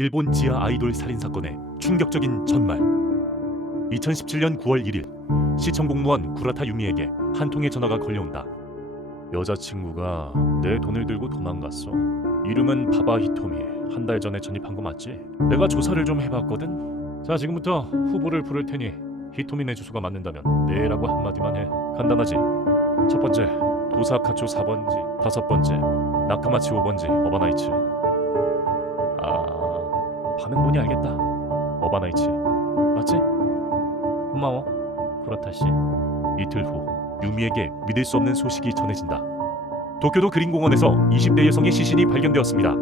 일본 지하 아이돌 살인 사건의 충격적인 전말. 2017년 9월 1일 시청 공무원 구라타 유미에게 한 통의 전화가 걸려온다. 여자친구가 내 돈을 들고 도망갔어. 이름은 바바 히토미. 한 달 전에 전입한 거 맞지? 내가 조사를 좀 해봤거든. 자 지금부터 후보를 부를 테니 히토미네 주소가 맞는다면 네라고 한마디만 해. 간단하지. 첫 번째 도사카초 4번지, 다섯 번째 나카마치 5번지 어바나이츠. 아 반응 보니 알겠다. 어바나이츠 맞지? 고마워 씨. 이틀 후 유미에게 믿을 수 없는 소식이 전해진다. 도쿄도 그린공원에서 20대 여성의 시신이 발견되었습니다.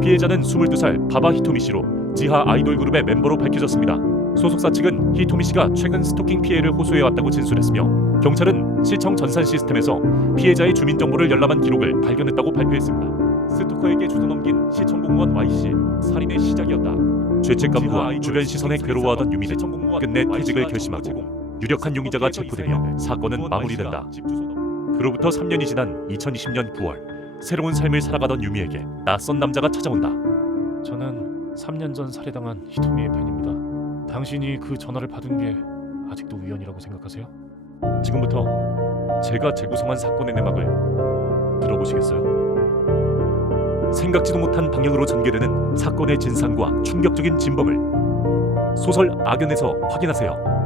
피해자는 22살 바바 히토미 씨로 지하 아이돌 그룹의 멤버로 밝혀졌습니다. 소속사 측은 히토미 씨가 최근 스토킹 피해를 호소해왔다고 진술했으며 경찰은 시청 전산 시스템에서 피해자의 주민 정보를 열람한 기록을 발견했다고 발표했습니다. 스토커에게 주소 넘긴 시청 공무원 Y 씨 살인의 시작이었다. 죄책감과 주변 시선에 괴로워하던 유미는 끝내 퇴직을 결심하고 유력한 용의자가 체포되며 사건은 마무리된다. 그로부터 3년이 지난 2020년 9월 새로운 삶을 살아가던 유미에게 낯선 남자가 찾아온다. 저는 3년 전 살해당한 히토미의 팬입니다. 당신이 그 전화를 받은 게 아직도 우연이라고 생각하세요? 지금부터 제가 재구성한 사건의 내막을 들어보시겠어요? 생각지도 못한 방향으로 전개되는 사건의 진상과 충격적인 진범을 소설 악연에서 확인하세요.